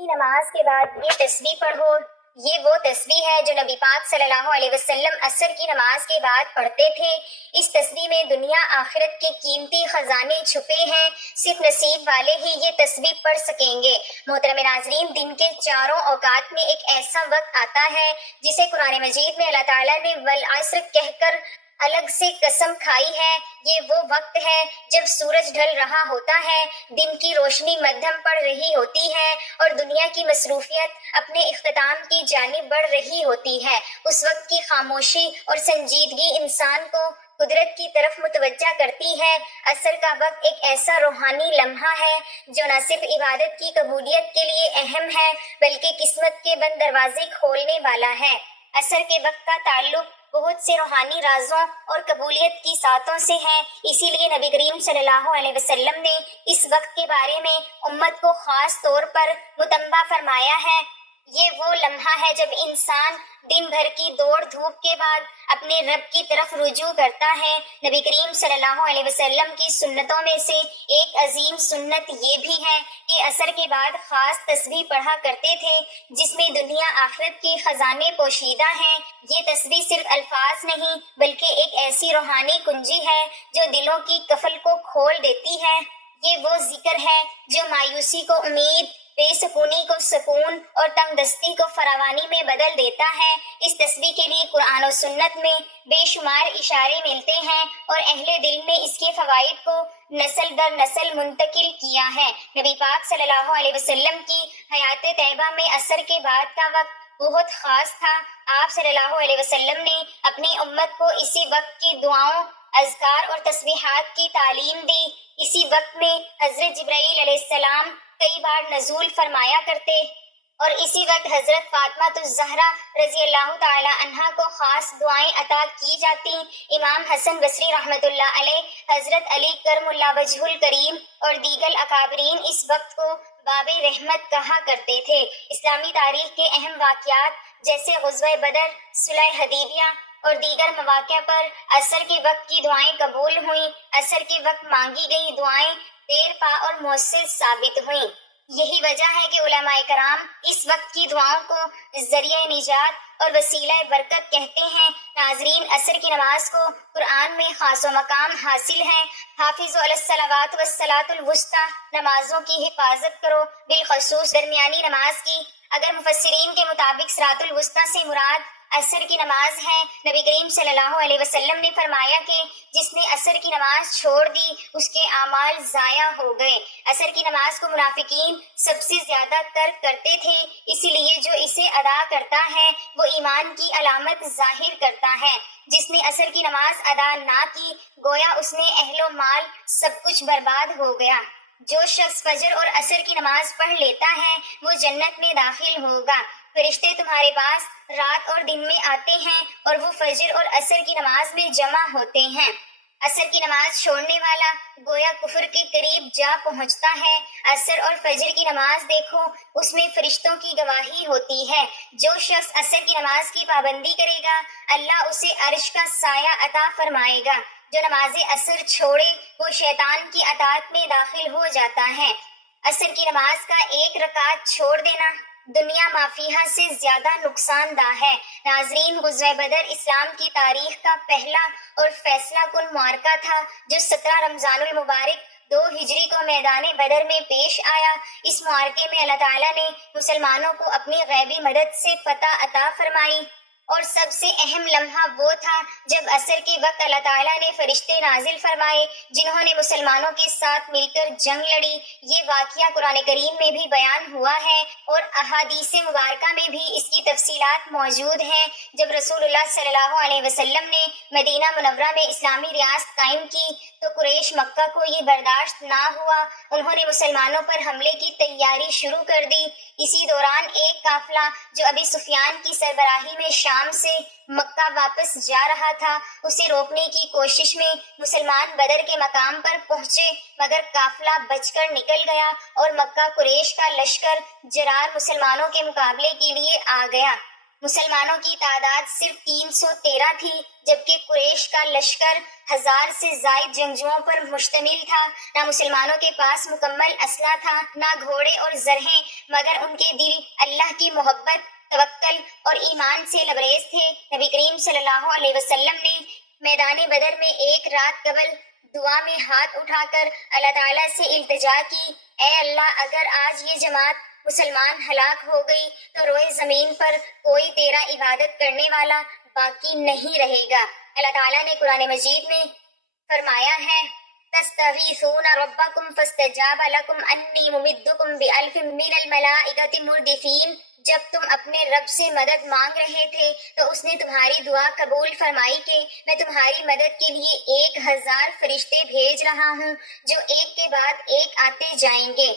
کی نماز کے بعد یہ تسبیح پڑھو۔ یہ وہ تسبیح ہے جو نبی پاک صلی اللہ علیہ وسلم عصر کی نماز کے بعد پڑھتے تھے۔ اس تسبیح میں دنیا آخرت کے قیمتی خزانے چھپے ہیں، صرف نصیب والے ہی یہ تسبیح پڑھ سکیں گے۔ محترم ناظرین، دن کے چاروں اوقات میں ایک ایسا وقت آتا ہے جسے قرآن مجید میں اللہ تعالیٰ نے والعصر کہہ کر الگ سے قسم کھائی ہے۔ یہ وہ وقت ہے جب سورج ڈھل رہا ہوتا ہے، دن کی روشنی مدھم پڑ رہی ہوتی ہے اور دنیا کی مصروفیت اپنے اختتام کی جانب بڑھ رہی ہوتی ہے۔ اس وقت کی خاموشی اور سنجیدگی انسان کو قدرت کی طرف متوجہ کرتی ہے۔ عصر کا وقت ایک ایسا روحانی لمحہ ہے جو نہ صرف عبادت کی قبولیت کے لیے اہم ہے بلکہ قسمت کے بند دروازے کھولنے والا ہے۔ عصر کے وقت کا تعلق بہت سے روحانی رازوں اور قبولیت کی ساتوں سے ہے، اسی لیے نبی کریم صلی اللہ علیہ وسلم نے اس وقت کے بارے میں امت کو خاص طور پر متنبہ فرمایا ہے۔ یہ وہ لمحہ ہے جب انسان دن بھر کی دوڑ دھوپ کے بعد اپنے رب کی طرف رجوع کرتا ہے۔ نبی کریم صلی اللہ علیہ وسلم کی سنتوں میں سے ایک عظیم سنت یہ بھی ہے کہ عصر کے بعد خاص تسبیح پڑھا کرتے تھے جس میں دنیا آخرت کے خزانے پوشیدہ ہیں۔ یہ تسبیح صرف الفاظ نہیں بلکہ ایک ایسی روحانی کنجی ہے جو دلوں کی قفل کو کھول دیتی ہے۔ یہ وہ ذکر ہے جو مایوسی کو امید، بے سکونی کو سکون اور تنگ دستی کو فراوانی میں بدل دیتا ہے۔ اس تسبیح کے لیے قرآن و سنت میں بے شمار اشارے ملتے ہیں اور اہل دل نے اس کے فوائد کو نسل در نسل منتقل کیا ہے۔ نبی پاک صلی اللہ علیہ وسلم کی حیات طیبہ میں عصر کے بعد کا وقت بہت خاص تھا۔ آپ صلی اللہ علیہ وسلم نے اپنی امت کو اسی وقت کی دعاؤں، اذکار اور تسبیحات کی تعلیم دی۔ اسی وقت میں حضرت جبرائیل علیہ السلام کئی بار نزول فرمایا کرتے اور اسی وقت حضرت فاطمہ الزہرا رضی اللہ تعالی عنہا کو خاص دعائیں عطا کی جاتی۔ امام حسن بصری رحمۃ اللہ علیہ، حضرت علی کرم اللہ وجہ الکریم اور دیگر اکابرین اس وقت کو باب رحمت کہا کرتے تھے۔ اسلامی تاریخ کے اہم واقعات جیسے غزوہ بدر، صلح حدیبیہ اور دیگر مواقع پر عصر کے وقت کی دعائیں قبول ہوئیں۔ عصر کے وقت مانگی گئی دعائیں دیر پا اور مؤثر ثابت ہوئیں۔ یہی وجہ ہے کہ علماء کرام اس وقت کی دعاؤں کو ذریعہ نجات اور وسیلہ برکت کہتے ہیں۔ ناظرین، عصر کی نماز کو قرآن میں خاص و مقام حاصل ہے۔ حافظوا علی الصلوات والصلاۃ الوسطیٰ، نمازوں کی حفاظت کرو، بالخصوص درمیانی نماز کی۔ اگر مفسرین کے مطابق صراط الوسطیٰ سے مراد عصر کی نماز ہے، نبی کریم صلی اللہ علیہ وسلم نے فرمایا کہ جس نے عصر کی نماز چھوڑ دی اس کے اعمال ضائع ہو گئے۔ عصر کی نماز کو منافقین سب سے زیادہ ترک کرتے تھے، اسی لیے جو اسے ادا کرتا ہے وہ ایمان کی علامت ظاہر کرتا ہے۔ جس نے عصر کی نماز ادا نہ کی گویا اس نے اہل و مال سب کچھ برباد ہو گیا۔ جو شخص فجر اور عصر کی نماز پڑھ لیتا ہے وہ جنت میں داخل ہوگا۔ فرشتے تمہارے پاس رات اور دن میں آتے ہیں اور وہ فجر اور عصر کی نماز میں جمع ہوتے ہیں۔ عصر کی نماز چھوڑنے والا گویا کفر کے قریب جا پہنچتا ہے۔ عصر اور فجر کی نماز دیکھو، اس میں فرشتوں کی گواہی ہوتی ہے۔ جو شخص عصر کی نماز کی پابندی کرے گا اللہ اسے عرش کا سایہ عطا فرمائے گا۔ جو نماز عصر چھوڑے وہ شیطان کی اطاعت میں داخل ہو جاتا ہے۔ عصر کی نماز کا ایک رکعت چھوڑ دینا دنیا مافیہا سے زیادہ نقصان دہ ہے۔ ناظرین، غزوہ بدر اسلام کی تاریخ کا پہلا اور فیصلہ کن معرکہ تھا جو 17 رمضان المبارک 2 ہجری کو میدان بدر میں پیش آیا۔ اس معرکے میں اللہ تعالیٰ نے مسلمانوں کو اپنی غیبی مدد سے فتح عطا فرمائی اور سب سے اہم لمحہ وہ تھا جب عصر کے وقت اللہ تعالیٰ نے فرشتے نازل فرمائے جنہوں نے مسلمانوں کے ساتھ مل کر جنگ لڑی۔ یہ واقعہ قرآن کریم میں بھی بیان ہوا ہے اور احادیث مبارکہ میں بھی اس کی تفصیلات موجود ہیں۔ جب رسول اللہ صلی اللہ علیہ وسلم نے مدینہ منورہ میں اسلامی ریاست قائم کی تو قریش مکہ کو یہ برداشت نہ ہوا۔ انہوں نے مسلمانوں پر حملے کی تیاری شروع کر دی۔ اسی دوران ایک قافلہ جو ابی سفیان کی سربراہی میں شام سے مکہ واپس جا رہا تھا اسے روکنے کی کوشش میں مسلمان بدر کے مقام پر پہنچے، مگر قافلہ بچ کر نکل گیا اور مکہ قریش کا لشکر جرار مسلمانوں کے مقابلے کے لیے آ گیا۔ مسلمانوں کی تعداد صرف 313 تھی، جبکہ قریش کا لشکر 1000 سے زائد جنگجوؤں پر مشتمل تھا۔ نہ مسلمانوں کے پاس مکمل اسلحہ تھا، نہ گھوڑے اور زرہیں، مگر ان کے دل اللہ کی محبت، توکل اور ایمان سے لبریز تھے۔ نبی کریم صلی اللہ علیہ وسلم نے میدان بدر میں ایک رات قبل دعا میں ہاتھ اٹھا کر اللہ تعالیٰ سے التجا کی، اے اللہ، اگر آج یہ جماعت مسلمان ہلاک ہو گئی تو روئے زمین پر کوئی تیرا عبادت کرنے والا باقی نہیں رہے گا۔ اللہ تعالیٰ نے قرآن مجید میں فرمایا ہے، تستغیثون ربکم فاستجاب لکم انی ممدکم بألف من الملائکۃ مردفین۔ جب تم اپنے رب سے مدد مانگ رہے تھے تو اس نے تمہاری دعا قبول فرمائی کہ میں تمہاری مدد کے لیے 1000 فرشتے بھیج رہا ہوں جو ایک کے بعد ایک آتے جائیں گے۔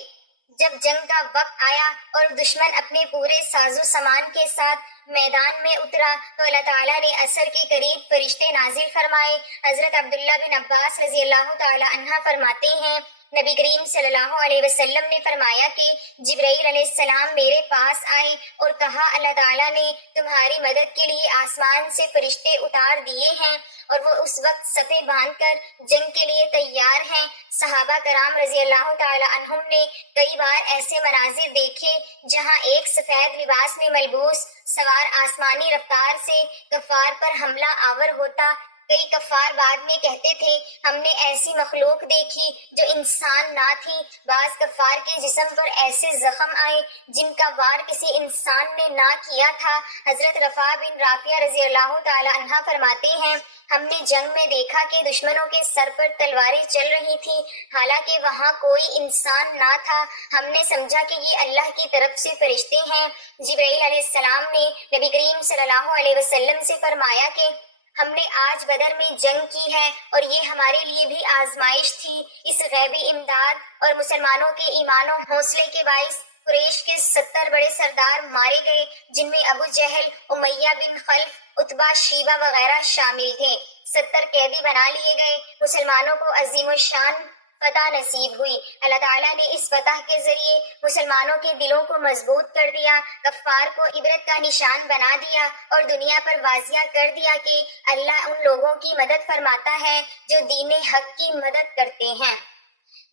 جب جنگ کا وقت آیا اور دشمن اپنے پورے ساز و سامان کے ساتھ میدان میں اترا تو اللہ تعالیٰ نے عصر کے قریب فرشتے نازل فرمائے۔ حضرت عبداللہ بن عباس رضی اللہ تعالی عنہ فرماتے ہیں، نبی کریم صلی اللہ علیہ وسلم نے فرمایا کہ جبرائیل علیہ السلام میرے پاس آئے اور کہا، اللہ تعالیٰ نے تمہاری مدد کے لیے آسمان سے فرشتے اتار دیے ہیں اور وہ اس وقت صفیں باندھ کر جنگ کے لیے تیار ہیں۔ صحابہ کرام رضی اللہ تعالی عنہم نے کئی بار ایسے مناظر دیکھے جہاں ایک سفید لباس میں ملبوس سوار آسمانی رفتار سے کفار پر حملہ آور ہوتا۔ کئی کفار بعد میں کہتے تھے، ہم نے ایسی مخلوق دیکھی جو انسان نہ تھی۔ بعض کفار کے جسم پر ایسے زخم آئے جن کا وار کسی انسان نے نہ کیا تھا۔ حضرت رفاع بن رافع رضی اللہ تعالی عنہ فرماتے ہیں، ہم نے جنگ میں دیکھا کہ دشمنوں کے سر پر تلواریں چل رہی تھی، حالانکہ وہاں کوئی انسان نہ تھا۔ ہم نے سمجھا کہ یہ اللہ کی طرف سے فرشتے ہیں۔ جبرائیل علیہ السلام نے نبی کریم صلی اللہ علیہ وسلم سے فرمایا کہ ہم نے آج بدر میں جنگ کی ہے اور یہ ہمارے لیے بھی آزمائش تھی۔ اس غیبی امداد اور مسلمانوں کے ایمان و حوصلے کے باعث قریش کے 70 بڑے سردار مارے گئے، جن میں ابو جہل، امیہ بن خلف، عتبہ، شیبہ وغیرہ شامل تھے۔ 70 قیدی بنا لیے گئے۔ مسلمانوں کو عظیم الشان فتح نصیب ہوئی۔ اللہ تعالیٰ نے اس فتح کے ذریعے مسلمانوں کے دلوں کو مضبوط کر دیا، کفار کو عبرت کا نشان بنا دیا اور دنیا پر واضح کر دیا کہ اللہ ان لوگوں کی مدد فرماتا ہے جو دین حق کی مدد کرتے ہیں۔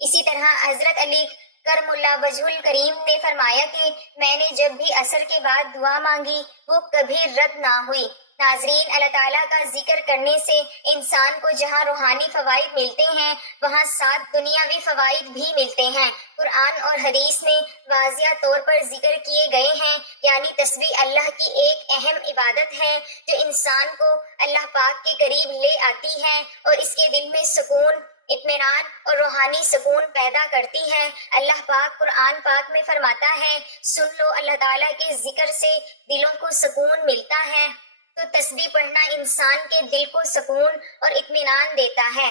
اسی طرح حضرت علی کرم اللہ وجہ الکریم نے فرمایا کہ میں نے جب بھی عصر کے بعد دعا مانگی وہ کبھی رد نہ ہوئی۔ ناظرین، اللہ تعالیٰ کا ذکر کرنے سے انسان کو جہاں روحانی فوائد ملتے ہیں وہاں ساتھ دنیاوی فوائد بھی ملتے ہیں۔ قرآن اور حدیث میں واضح طور پر ذکر کیے گئے ہیں، یعنی تسبیح اللہ کی ایک اہم عبادت ہے جو انسان کو اللہ پاک کے قریب لے آتی ہے اور اس کے دل میں سکون، اطمینان اور روحانی سکون پیدا کرتی ہے۔ اللہ پاک قرآن پاک میں فرماتا ہے، سن لو، اللہ تعالیٰ کے ذکر سے دلوں کو سکون ملتا ہے۔ تو تسبیح پڑھنا انسان کے دل کو سکون اور اطمینان دیتا ہے۔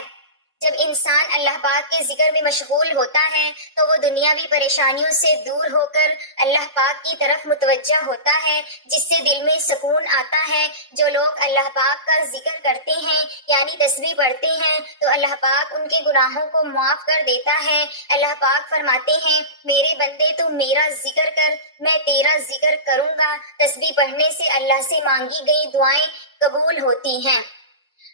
جب انسان اللہ پاک کے ذکر میں مشغول ہوتا ہے تو وہ دنیاوی پریشانیوں سے دور ہو کر اللہ پاک کی طرف متوجہ ہوتا ہے، جس سے دل میں سکون آتا ہے۔ جو لوگ اللہ پاک کا ذکر کرتے ہیں یعنی تسبیح پڑھتے ہیں تو اللہ پاک ان کے گناہوں کو معاف کر دیتا ہے۔ اللہ پاک فرماتے ہیں، میرے بندے تو میرا ذکر کر، میں تیرا ذکر کروں گا۔ تسبیح پڑھنے سے اللہ سے مانگی گئی دعائیں قبول ہوتی ہیں۔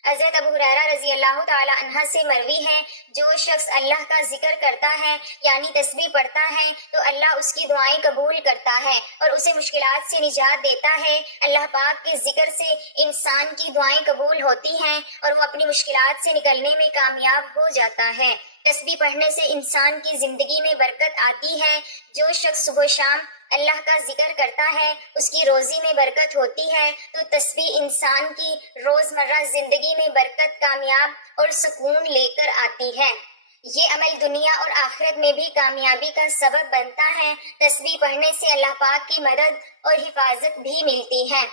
حضرت ابو ہریرہ رضی اللہ تعالی عنہ سے مروی ہے، جو شخص اللہ کا ذکر کرتا ہے یعنی تسبیح پڑھتا ہے تو اللہ اس کی دعائیں قبول کرتا ہے اور اسے مشکلات سے نجات دیتا ہے۔ اللہ پاک کے ذکر سے انسان کی دعائیں قبول ہوتی ہیں اور وہ اپنی مشکلات سے نکلنے میں کامیاب ہو جاتا ہے۔ تسبیح پڑھنے سے انسان کی زندگی میں برکت آتی ہے۔ جو شخص صبح و شام اللہ کا ذکر کرتا ہے اس کی روزی میں برکت ہوتی ہے۔ تو تسبیح انسان کی روزمرہ زندگی میں برکت، کامیاب اور سکون لے کر آتی ہے۔ یہ عمل دنیا اور آخرت میں بھی کامیابی کا سبب بنتا ہے۔ تسبیح پڑھنے سے اللہ پاک کی مدد اور حفاظت بھی ملتی ہے۔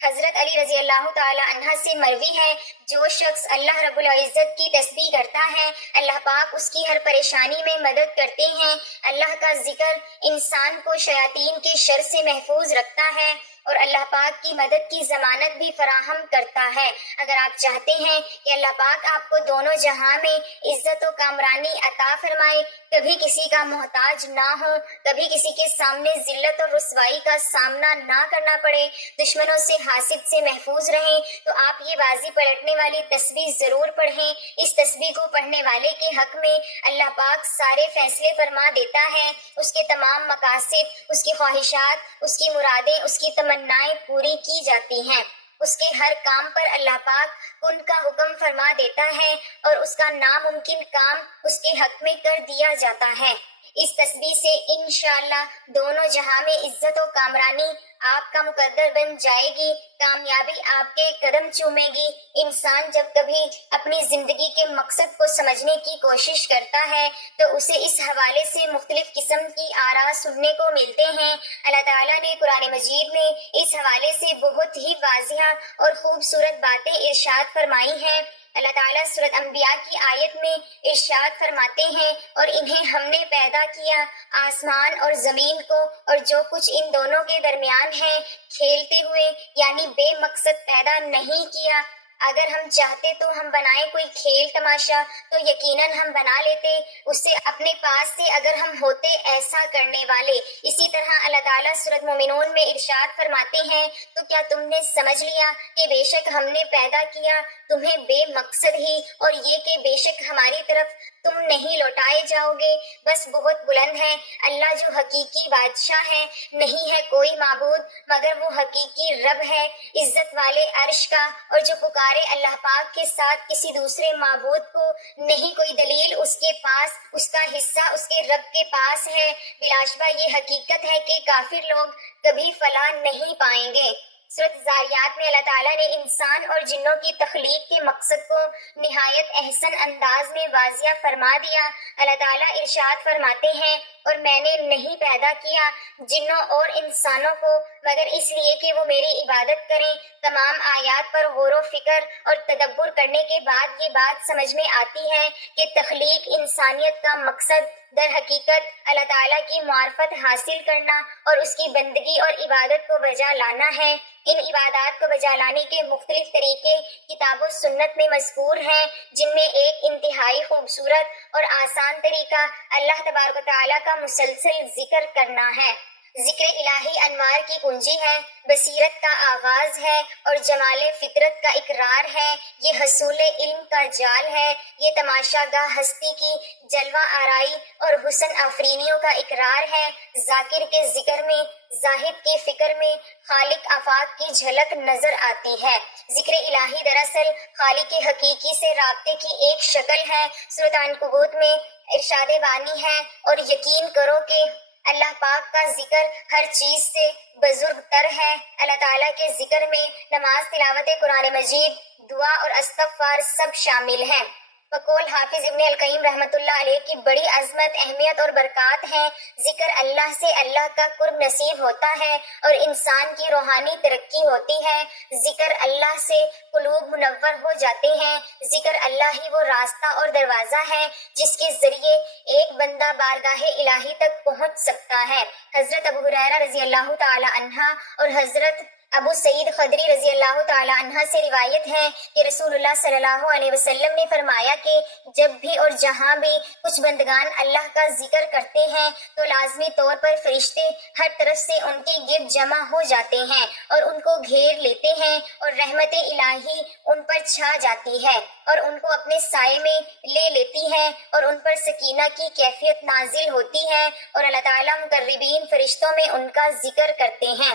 حضرت علی رضی اللہ تعالی عنہ سے مروی ہے، جو شخص اللہ رب العزت کی تسبیح کرتا ہے اللہ پاک اس کی ہر پریشانی میں مدد کرتے ہیں۔ اللہ کا ذکر انسان کو شیاطین کے شر سے محفوظ رکھتا ہے۔ اور اللہ پاک کی مدد کی ضمانت بھی فراہم کرتا ہے۔ اگر آپ چاہتے ہیں کہ اللہ پاک آپ کو دونوں جہاں میں عزت و کامرانی عطا فرمائے، کبھی کسی کا محتاج نہ ہو، کبھی کسی کے سامنے ذلت اور رسوائی کا سامنا نہ کرنا پڑے، دشمنوں سے حاسد سے محفوظ رہیں، تو آپ یہ بازی پلٹنے والی تسبیح ضرور پڑھیں۔ اس تسبیح کو پڑھنے والے کے حق میں اللہ پاک سارے فیصلے فرما دیتا ہے، اس کے تمام مقاصد، اس کی خواہشات، اس کی مرادیں، اس کی تمنائیں پوری کی جاتی ہیں۔ اس کے ہر کام پر اللہ پاک ان کا حکم فرما دیتا ہے اور اس کا ناممکن کام اس کے حق میں کر دیا جاتا ہے۔ اس تسبیح سے انشاءاللہ دونوں جہاں میں عزت و کامرانی آپ کا مقدر بن جائے گی، کامیابی آپ کے قدم چومے گی۔ انسان جب کبھی اپنی زندگی کے مقصد کو سمجھنے کی کوشش کرتا ہے تو اسے اس حوالے سے مختلف قسم کی آراء سننے کو ملتے ہیں۔ اللہ تعالیٰ نے قرآن مجید میں اس حوالے سے بہت ہی واضح اور خوبصورت باتیں ارشاد فرمائی ہیں۔ اللہ تعالیٰ سورۃ انبیاء کی آیت میں ارشاد فرماتے ہیں، اور انہیں ہم نے پیدا کیا آسمان اور زمین کو اور جو کچھ ان دونوں کے درمیان ہے کھیلتے ہوئے، یعنی بے مقصد پیدا نہیں کیا۔ اگر ہم چاہتے تو ہم بنائیں کوئی کھیل تماشا تو یقیناً ہم بنا لیتے، اس سے اپنے پاس سے اگر ہم ہوتے ایسا کرنے والے۔ اسی طرح اللہ تعالیٰ سورۃ مومنون میں ارشاد فرماتے ہیں، تو کیا تم نے سمجھ لیا کہ بے شک ہم نے پیدا کیا تمہیں بے مقصد ہی، اور یہ کہ بے شک ہماری طرف تم نہیں لوٹائے جاؤ گے۔ بس بہت بلند ہے اللہ جو حقیقی بادشاہ ہے، نہیں ہے کوئی معبود مگر وہ حقیقی رب ہے عزت والے عرش کا، اور جو پکارے اللہ پاک کے ساتھ کسی دوسرے معبود کو، نہیں کوئی دلیل اس کے پاس، اس کا حصہ اس کے رب کے پاس ہے۔ بلا شبہ یہ حقیقت ہے کہ کافر لوگ کبھی فلاح نہیں پائیں گے۔ سورۃ زاریات میں اللہ تعالیٰ نے انسان اور جنوں کی تخلیق کے مقصد کو نہایت احسن انداز میں واضح فرما دیا۔ اللہ تعالیٰ ارشاد فرماتے ہیں، اور میں نے نہیں پیدا کیا جنوں اور انسانوں کو مگر اس لیے کہ وہ میری عبادت کریں۔ تمام آیات پر غور و فکر اور تدبر کرنے کے بعد یہ بات سمجھ میں آتی ہے کہ تخلیق انسانیت کا مقصد در حقیقت اللہ تعالیٰ کی معرفت حاصل کرنا اور اس کی بندگی اور عبادت کو بجا لانا ہے۔ ان عبادات کو بجا لانے کے مختلف طریقے کتاب و سنت میں مذکور ہیں، جن میں ایک انتہائی خوبصورت اور آسان طریقہ اللہ تبارک و تعالیٰ کا مسلسل ذکر کرنا ہے۔ ذکر الہی انوار کی کنجی ہے، بصیرت کا آغاز ہے اور جمال فطرت کا اقرار ہے۔ یہ حصول علم کا جال ہے، یہ تماشا گاہ ہستی کی جلوہ آرائی اور حسن آفرینیوں کا اقرار ہے۔ ذاکر کے ذکر میں، زاہد کی فکر میں خالق آفاق کی جھلک نظر آتی ہے۔ ذکر الہی دراصل خالق حقیقی سے رابطے کی ایک شکل ہے۔ سورۃ عنکبوت میں ارشاد بانی ہے، اور یقین کرو کہ اللہ پاک کا ذکر ہر چیز سے بزرگ تر ہے۔ اللہ تعالیٰ کے ذکر میں نماز، تلاوت قرآن مجید، دعا اور استغفار سب شامل ہیں۔ بقول حافظ ابن القیم رحمۃ اللہ علیہ کی بڑی عظمت، اہمیت اور برکات ہیں۔ ذکر اللہ سے اللہ کا قرب نصیب ہوتا ہے اور انسان کی روحانی ترقی ہوتی ہے۔ ذکر اللہ سے قلوب منور ہو جاتے ہیں۔ ذکر اللہ ہی وہ راستہ اور دروازہ ہے جس کے ذریعے ایک بندہ بارگاہ الہی تک پہنچ سکتا ہے۔ حضرت ابو ہریرہ رضی اللہ تعالی عنہ اور حضرت ابو سعید خدری رضی اللہ تعالی عنہ سے روایت ہے کہ رسول اللہ صلی اللہ علیہ وسلم نے فرمایا کہ جب بھی اور جہاں بھی کچھ بندگان اللہ کا ذکر کرتے ہیں تو لازمی طور پر فرشتے ہر طرف سے ان کے گرد جمع ہو جاتے ہیں اور ان کو گھیر لیتے ہیں، اور رحمت الہی ان پر چھا جاتی ہے اور ان کو اپنے سائے میں لے لیتی ہے، اور ان پر سکینہ کی کیفیت نازل ہوتی ہے، اور اللہ تعالیٰ مقربین فرشتوں میں ان کا ذکر کرتے ہیں۔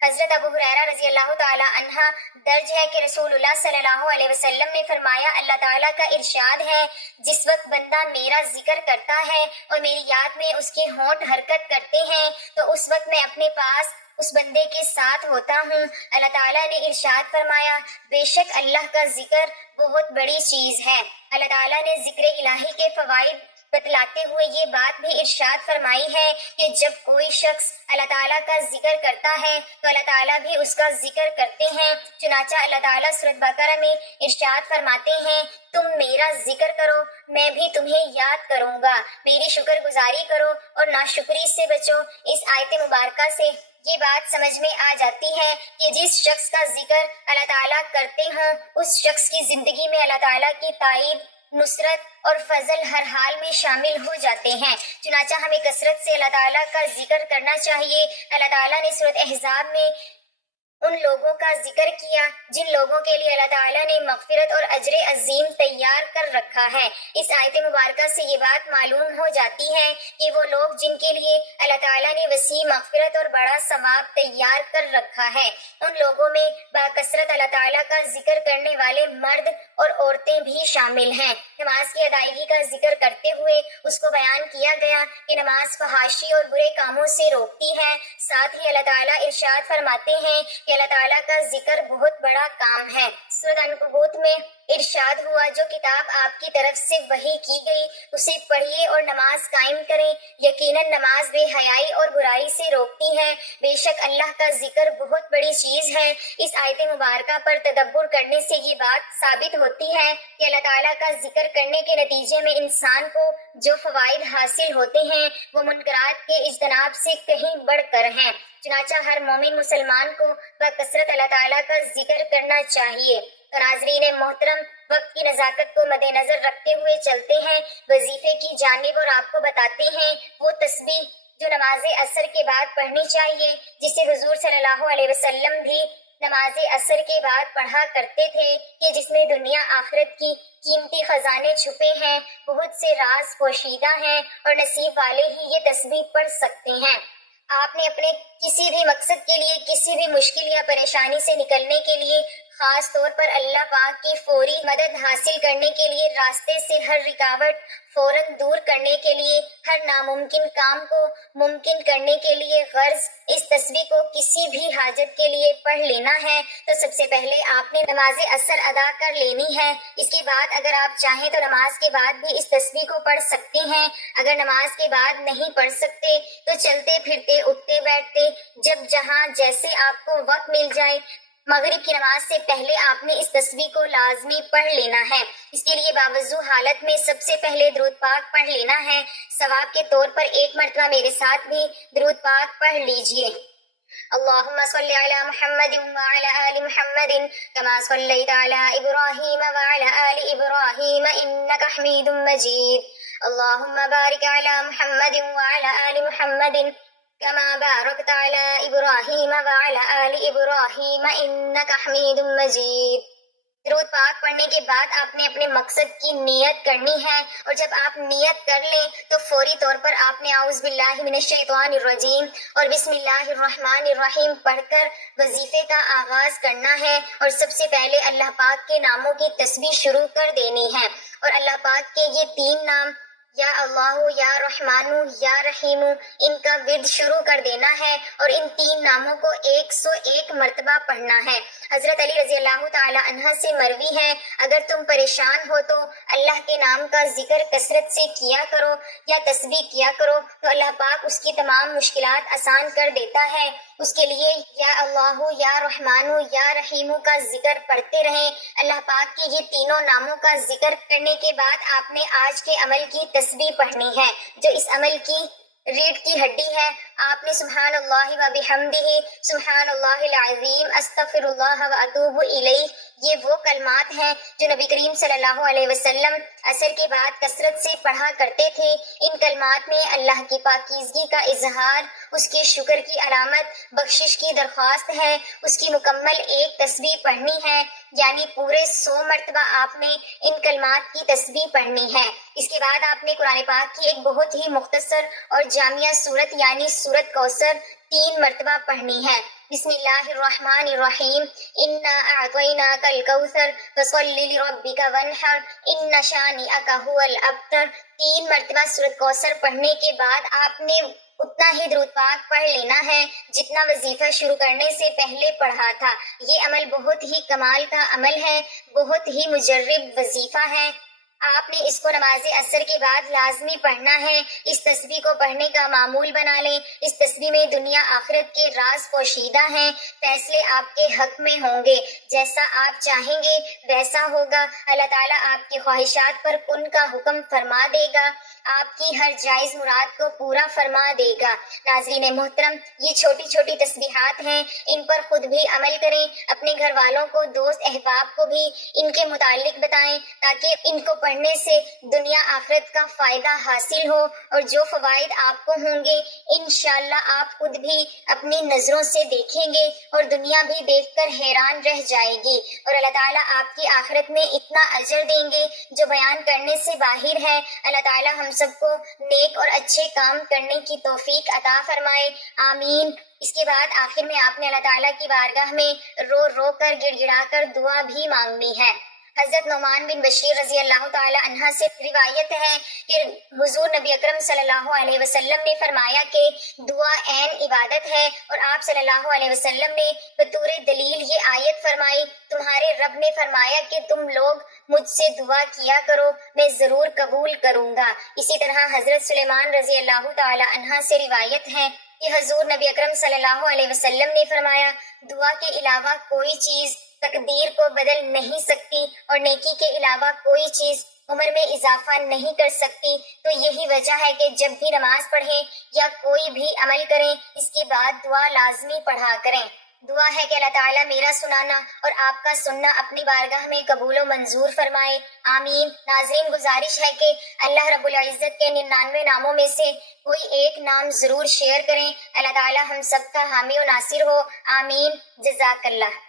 حضرت ابو ہریرہ رضی اللہ تعالی عنہ درج ہے کہ رسول اللہ صلی اللہ علیہ وسلم نے فرمایا، اللہ تعالیٰ کا ارشاد ہے، جس وقت بندہ میرا ذکر کرتا ہے اور میری یاد میں اس کے ہونٹ حرکت کرتے ہیں تو اس وقت میں اپنے پاس اس بندے کے ساتھ ہوتا ہوں۔ اللہ تعالیٰ نے ارشاد فرمایا، بے شک اللہ کا ذکر بہت بڑی چیز ہے۔ اللہ تعالیٰ نے ذکر الہی کے فوائد بتلاتے ہوئے یہ بات بھی ارشاد فرمائی ہے کہ جب کوئی شخص اللہ تعالیٰ کا ذکر کرتا ہے تو اللہ تعالیٰ بھی اس کا ذکر کرتے ہیں۔ چنانچہ اللہ تعالیٰ سورۃ بقرہ میں ارشاد فرماتے ہیں، تم میرا ذکر کرو میں بھی تمہیں یاد کروں گا، میری شکر گزاری کرو اور ناشکری سے بچو۔ اس آیت مبارکہ سے یہ بات سمجھ میں آ جاتی ہے کہ جس شخص کا ذکر اللہ تعالیٰ کرتے ہوں اس شخص کی زندگی میں اللہ تعالیٰ کی تائید، نصرت اور فضل ہر حال میں شامل ہو جاتے ہیں۔ چنانچہ ہمیں کثرت سے اللہ تعالیٰ کا ذکر کرنا چاہیے۔ اللہ تعالیٰ نے سورۃ احزاب میں ان لوگوں کا ذکر کیا جن لوگوں کے لیے اللہ تعالیٰ نے مغفرت اور اجر عظیم تیار کر رکھا ہے۔ اس آیت مبارکہ سے یہ بات معلوم ہو جاتی ہے کہ وہ لوگ جن کے لیے اللہ تعالیٰ نے وسیع مغفرت اور بڑا ثواب تیار کر رکھا ہے، ان لوگوں میں باکثرت اللہ تعالیٰ کا ذکر کرنے والے مرد اور عورتیں بھی شامل ہیں۔ نماز کی ادائیگی کا ذکر کرتے ہوئے اس کو بیان کیا گیا کہ نماز فحاشی اور برے کاموں سے روکتی ہے۔ ساتھ ہی اللہ تعالیٰ ارشاد فرماتے ہیں کہ اللہ تعالیٰ کا ذکر بہت بڑا کام ہے۔ سورۃ عنکبوت میں ارشاد ہوا، جو کتاب آپ کی طرف سے وحی کی گئی اسے پڑھیے اور نماز قائم کریں، یقیناً نماز بے حیائی اور برائی سے روکتی ہے، بے شک اللہ کا ذکر بہت بڑی چیز ہے۔ اس آیت مبارکہ پر تدبر کرنے سے یہ بات ثابت ہوتی ہے کہ اللہ تعالیٰ کا ذکر کرنے کے نتیجے میں انسان کو جو فوائد حاصل ہوتے ہیں وہ منکرات کے اجتناب سے کہیں بڑھ کر ہیں۔ چنانچہ ہر مومن مسلمان کو بکثرت اللہ تعالیٰ کا ذکر کرنا چاہیے۔ ناظرین محترم، وقت کی نزاکت کو مد نظر رکھتے ہوئے چلتے ہیں وظیفے کی جانب اور آپ کو بتاتے ہیں وہ تسبیح جو نماز عصر کے بعد پڑھنی چاہیے، جسے حضور صلی اللہ علیہ وسلم بھی نماز عصر کے بعد پڑھا کرتے تھے، کہ جس میں دنیا آخرت کی قیمتی خزانے چھپے ہیں، بہت سے راز پوشیدہ ہیں اور نصیب والے ہی یہ تسبیح پڑھ سکتے ہیں۔ آپ نے اپنے کسی بھی مقصد کے لیے، کسی بھی مشکل یا پریشانی سے نکلنے کے لیے، خاص طور پر اللہ پاک کی فوری مدد حاصل کرنے کے لیے، راستے سے ہر رکاوٹ فوراً دور کرنے کے لیے، ہر ناممکن کام کو ممکن کرنے کے لیے غرض اس تسبیح کو کسی بھی حاجت کے لیے پڑھ لینا ہے، تو سب سے پہلے آپ نے نماز عصر ادا کر لینی ہے۔ اس کے بعد اگر آپ چاہیں تو نماز کے بعد بھی اس تسبیح کو پڑھ سکتے ہیں۔ اگر نماز کے بعد نہیں پڑھ سکتے تو چلتے پھرتے، اٹھتے بیٹھتے، جب جہاں جیسے آپ کو وقت مل جائے، مغرب کی نماز سے پہلے آپ نے اس تسبیح کو لازمی پڑھ لینا ہے۔ اس کے لیے باوضو حالت میں سب سے پہلے درود پاک پڑھ لینا ہے۔ ثواب کے طور پر ایک مرتبہ میرے ساتھ بھی درود پاک پڑھ لیجئے۔ اللهم صل على محمد وعلى آل محمد كما صليت على إبراهيم وعلى آل إبراهيم إنك حميد مجيد اللهم بارك على محمد وعلى آل محمد كما باركت على إبراهيم وعلى آل إبراهيم إنك حميد مجيد۔ درود پاک پڑھنے کے بعد آپ نے اپنے مقصد کی نیت کرنی ہے، اور جب آپ نیت کر لیں تو فوری طور پر آپ نے اعوذ باللہ من الشیطان الرجیم اور بسم اللہ الرحمن الرحیم پڑھ کر وظیفے کا آغاز کرنا ہے، اور سب سے پہلے اللہ پاک کے ناموں کی تسبیح شروع کر دینی ہے، اور اللہ پاک کے یہ 3 نام یا اللہ، یا رحمانو، یا رحیمو، ان کا ورد شروع کر دینا ہے، اور ان 3 ناموں کو 101 مرتبہ پڑھنا ہے۔ حضرت علی رضی اللہ تعالی عنہ سے مروی ہے، اگر تم پریشان ہو تو اللہ کے نام کا ذکر کثرت سے کیا کرو یا تسبیح کیا کرو، تو اللہ پاک اس کی تمام مشکلات آسان کر دیتا ہے۔ اس کے لیے یا اللہ، یا رحمانو، یا رحیمو کا ذکر پڑھتے رہیں۔ اللہ پاک کے یہ تینوں ناموں کا ذکر کرنے کے بعد آپ نے آج کے عمل کی تسبیح پڑھنی ہے، جو اس عمل کی ریڑھ کی ہڈی ہے۔ آپ نے سبحان اللہ و بحمدہ، سبحان اللہ العظیم، استغفر اللہ و اتوب الیہ، یہ وہ کلمات ہیں جو نبی کریم صلی اللہ علیہ وسلم عصر کے بعد کثرت سے پڑھا کرتے تھے۔ ان کلمات میں اللہ کی پاکیزگی کا اظہار، اس کے شکر کی علامت، بخشش کی درخواست ہے۔ اس کی مکمل ایک تسبیح پڑھنی ہے، یعنی پورے 100 مرتبہ آپ نے ان کلمات کی تسبیح پڑھنی ہے۔ اس کے بعد آپ نے قرآن پاک کی ایک بہت ہی مختصر اور جامعہ سورت یعنی سورت کوثر 3 مرتبہ پڑھنی ہے۔ بسم اللہ الرحمن الرحیم، انا اعطیناک الکوثر فصل لربک وانحر ان شانئک ھو الابتر۔ 3 مرتبہ سورت کوثر پڑھنے کے بعد آپ نے اتنا ہی درود پاک پڑھ لینا ہے جتنا وظیفہ شروع کرنے سے پہلے پڑھا تھا۔ یہ عمل بہت ہی کمال کا عمل ہے، بہت ہی مجرب وظیفہ ہے۔ آپ نے اس کو نماز عصر کے بعد لازمی پڑھنا ہے۔ اس تسبیح کو پڑھنے کا معمول بنا لیں۔ اس تسبیح میں دنیا آخرت کے راز پوشیدہ ہیں، فیصلے آپ کے حق میں ہوں گے، جیسا آپ چاہیں گے ویسا ہوگا۔ اللہ تعالیٰ آپ کی خواہشات پر کن کا حکم فرما دے گا۔ آپ کی ہر جائز مراد کو پورا فرما دے گا۔ ناظرین محترم، یہ چھوٹی چھوٹی تسبیحات ہیں، ان پر خود بھی عمل کریں، اپنے گھر والوں کو، دوست احباب کو بھی ان کے متعلق بتائیں تاکہ ان کو پڑھنے سے دنیا آخرت کا فائدہ حاصل ہو، اور جو فوائد آپ کو ہوں گے انشاءاللہ آپ خود بھی اپنی نظروں سے دیکھیں گے اور دنیا بھی دیکھ کر حیران رہ جائے گی، اور اللہ تعالیٰ آپ کی آخرت میں اتنا اجر دیں گے جو بیان کرنے سے باہر ہے۔ اللہ تعالیٰ ہم سب کو نیک اور اچھے کام کرنے کی توفیق عطا فرمائے، آمین۔ اس کے بعد آخر میں آپ نے اللہ تعالیٰ کی بارگاہ میں رو رو کر گڑ گڑا کر دعا بھی مانگنی ہے۔ حضرت نعمان بن بشیر رضی اللہ تعالی عنہ سے روایت ہے کہ حضور نبی اکرم صلی اللہ علیہ وسلم نے فرمایا کہ دعا عین عبادت ہے، اور آپ صلی اللہ علیہ وسلم نے بطور دلیل یہ آیت فرمائی، تمہارے رب نے فرمایا کہ تم لوگ مجھ سے دعا کیا کرو، میں ضرور قبول کروں گا۔ اسی طرح حضرت سلیمان رضی اللہ تعالی عنہ سے روایت ہے کہ حضور نبی اکرم صلی اللہ علیہ وسلم نے فرمایا، دعا کے علاوہ کوئی چیز تقدیر کو بدل نہیں سکتی، اور نیکی کے علاوہ کوئی چیز عمر میں اضافہ نہیں کر سکتی۔ تو یہی وجہ ہے کہ جب بھی نماز پڑھیں یا کوئی بھی عمل کریں اس کے بعد دعا لازمی پڑھا کریں۔ دعا ہے کہ اللہ تعالیٰ میرا سنانا اور آپ کا سننا اپنی بارگاہ میں قبول و منظور فرمائے، آمین۔ ناظرین، گزارش ہے کہ اللہ رب العزت کے 99 ناموں میں سے کوئی ایک نام ضرور شیئر کریں۔ اللہ تعالیٰ ہم سب کا حامی و ناصر ہو، آمین۔ جزاک اللہ۔